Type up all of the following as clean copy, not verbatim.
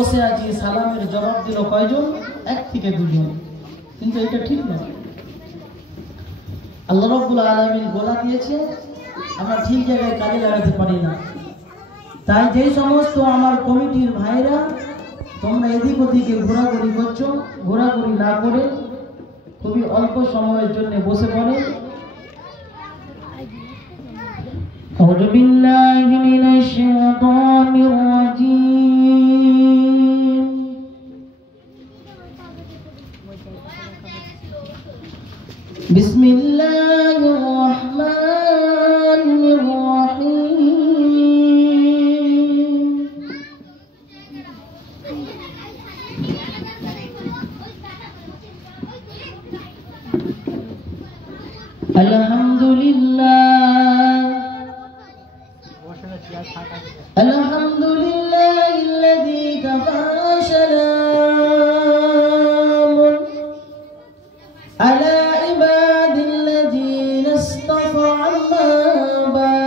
বসে আছি, সালামের জবাব দিল কয়জন? এক থেকে দুজন। কিন্তু এটা ঠিক না। আল্লাহ রাব্বুল আলামিন বলা দিয়েছে, আমরা ঠিক জায়গায় কাজে লাগাতে পারি না। তাই যে সমস্ত আমার কমিটির ভাইরা তোমরা এদিক ওদিকে ঘোরাঘুরি করছো, ঘোরাঘুরি না করে খুবই অল্প সময়ের জন্য বসে পড়ে। আউযু বিল্লাহি মিনাশ শাইতানির রাজীম। বিসমিল্লাহির রাহমানির রাহিম। আলহামদুলিল্লাহ আলহামদুলিল্লাহিল্লাযী কাফা সালামুন আলা ইবাদিল্লাযীনা ইসতাফা আম্মা বা'দ।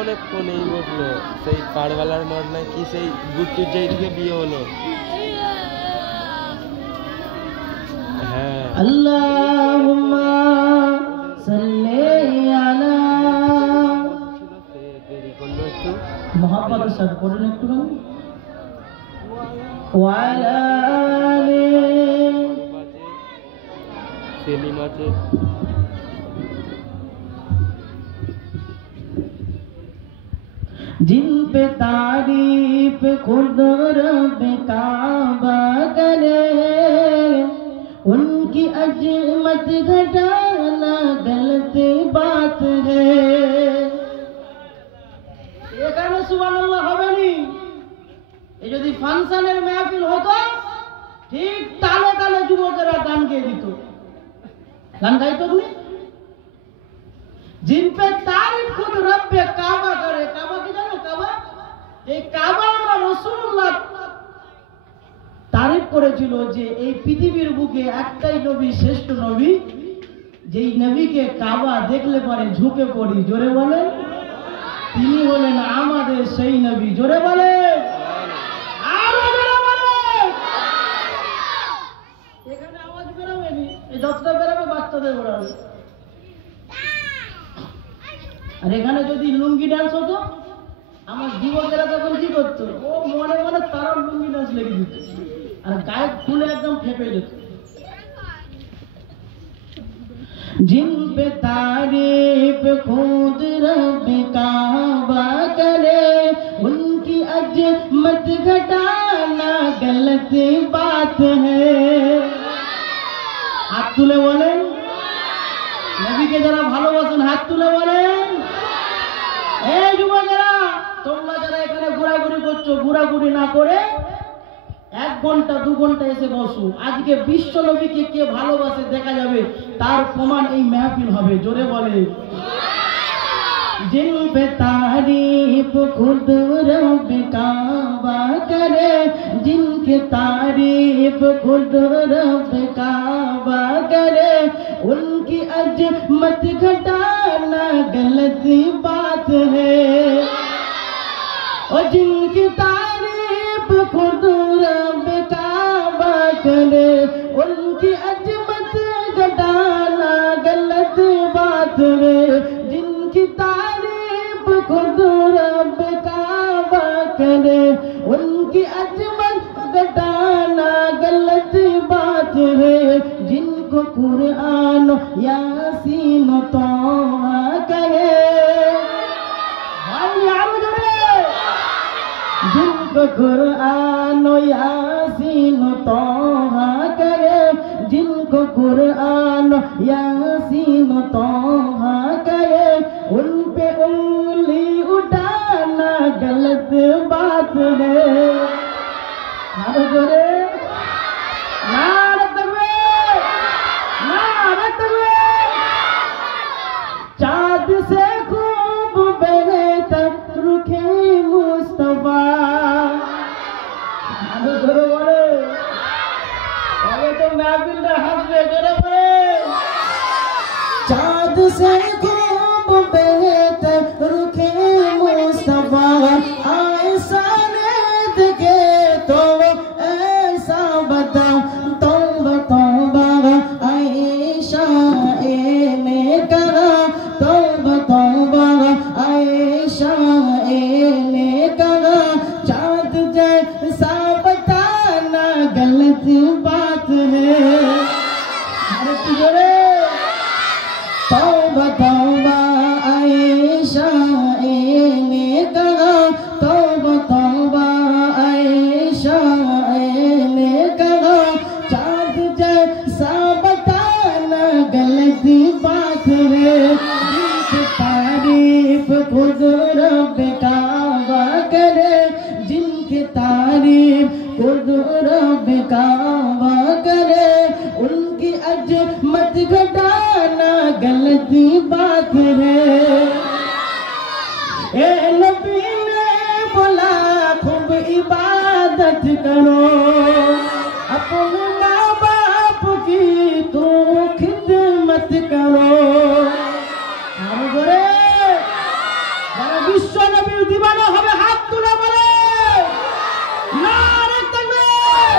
অনেকক্ষণ এই বসলো, সেই কারবালার মাঠ নাকি সেই গুট্টুর যেই থেকে বিয়ে হলো। হ্যাঁ, আল্লাহুম্মা সাল্লি আলা, দেরি করলো একটু, মুহাম্মাদের সাথে পড়ুন একটু। ওয়া আলা আলি, সেলিম আছে। जिन पे तारीफ खुद रब काबा करे, उनकी अजमत घटाना गलत बात है। এখানে সুবহানাল্লাহ হবে নি। এই যদি ফাংশনের মাহফিল হতো, ঠিক তালে তালে যুবকেরা গান গেয়ে দিত। গান গাইতো তুমি? जिन पे तारीफ खुद रब काबा करे। काबा কি জানো? কাবা, এই কাবা আমরা রাসূলুল্লাহ তারিফ করেছিল যে এই পৃথিবীর বুকে একটাই নবী, শ্রেষ্ঠ নবী, যেই নবীকে কাবা দেখলে পরে ঝুঁকে পড়ি। জোরে বলে, তিনি হলেন আমাদের সেই নবী। জোরে বলে, আরো জোরে বলে। এখানে আওয়াজ বেরোবে নি, এই যতটা বেরোবে বাচ্চাদের বেরোবে। আর এখানে যদি লুঙ্গি ডান্স হতো, আমার যুবকেরা তখন কি করতো? ও মনে মনে তারা লুঙ্গি ডান্স লেগে দিত, আর গায়ে খুলে একদম ফেপে যেত। जिन पे तारीफ खुद रब काबा करे, उनकी अजमत घटाना गलत बात है। हाथ तुले बोलें, নবীকে যারা ভালোবাসেন হাত তুলে বলেন। এই যুবকেরা, তোমরা যারা এখানে ঘোরাঘুরি করছো, ঘোরাঘুরি না করে 1 ঘন্টা 2 ঘন্টা এসে বসো। আজকে বিশ্ব নবীকে কে ভালোবাসে দেখা যাবে, তার প্রমাণ এই মাহফিল হবে। জোরে বলে, जिन पे तारीफ खुद रब काबा करे, जिनके तारीफ खुद रब काबा करे, उन उनकी अजमत घटाना गलत बात है। और जिनकी तारीफ खुद रब काबा करे, उनकी अजमत घटाना गलत बात है। जिनकी तारीफ खुद रब काबा करे, उनकी अजमत घटाना गलत बात है। जिनको कुरान यासीन तौबा कहे, जिनको कुरान यासीन तौबा करे, जिनको कुरान यासीन तौबा करे, उन पे उंगली उठाना गलत बात है। चाँद से खूब बेहतर रुखे मुस्तफा। तो महफिल हंसले जोरे बोले, चाँद से खूब बेहतर रुखे मुस्तफा। ऐसा ने देखे तो ऐसा बताओ, तौबा तौबा आयशा ने कहा, तौबा तौबा आयशा ने कहा। चाँद जैसा बताना गलत बात है। तौबा तौबा आयशा ने कहा, तौबा तौबा आयशा ने कहा। चाँद जैसा बताना गलत बात है। जिनकी तारीफ खुद रब काबा करे, जिनकी तारीफ खुद रब काबा करे, उनकी अजमत घटाना गलत बात है। ए नबी ने बोला खूब इबादत करो, अपने माँ बाप की तो खिदमत करो। विश्व नबी दीवाना হবে हाथ তুলে বলে नारे तकबीर।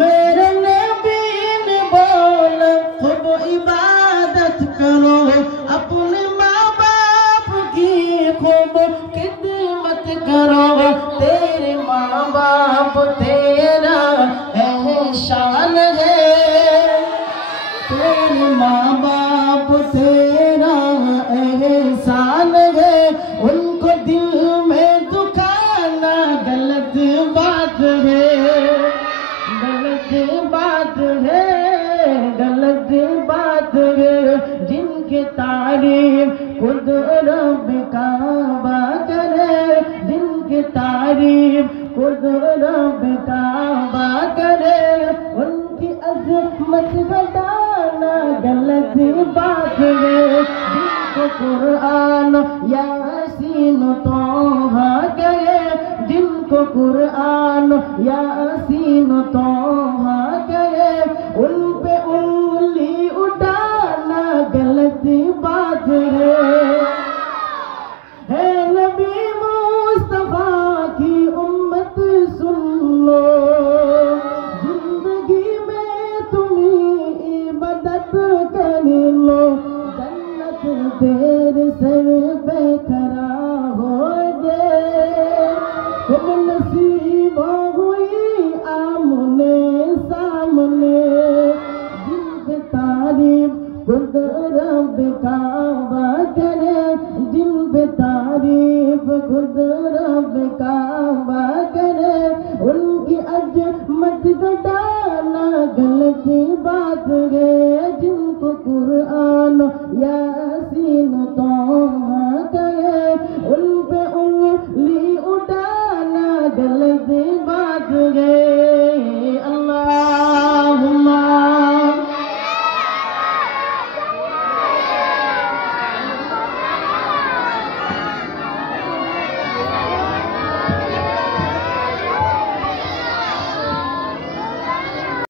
मेरे नबी ने बोला खूब इबादत करो, अपने माँ बाप की खूब खिदमत करो। तेरे माँ बाप तेरा एहसान है, तेरे माँ बाप तेरा एहसान है। उनको दिल में दुखाना गलत बात है, गलत बात है, गलत बात है। जिनके तारीफ खुद रब काबा करे, जिनके तारीफ खुद रब काबा करे, उनकी अजमत घटाना गलत बात है। जिनको कुरान यासीन तौबा करे, जिनको कुरान यासीन तौबा करे, उन पे उंगली उठाना गलत बात है। नबी मुस्तफा की उम्मत सुन लो, जिंदगी में तुम्हें इबादत कर लो। जन्नत तेरे सर पे खड़ा हो जाए, तुम नसीब हुई आमने सामने। जिनकी तारीफ खुद रब काबा करे, जिन पे तारीफ खुद रब काबा करे, उनकी अजमत घटाना गलत बात है। जिनको कुरान यासीन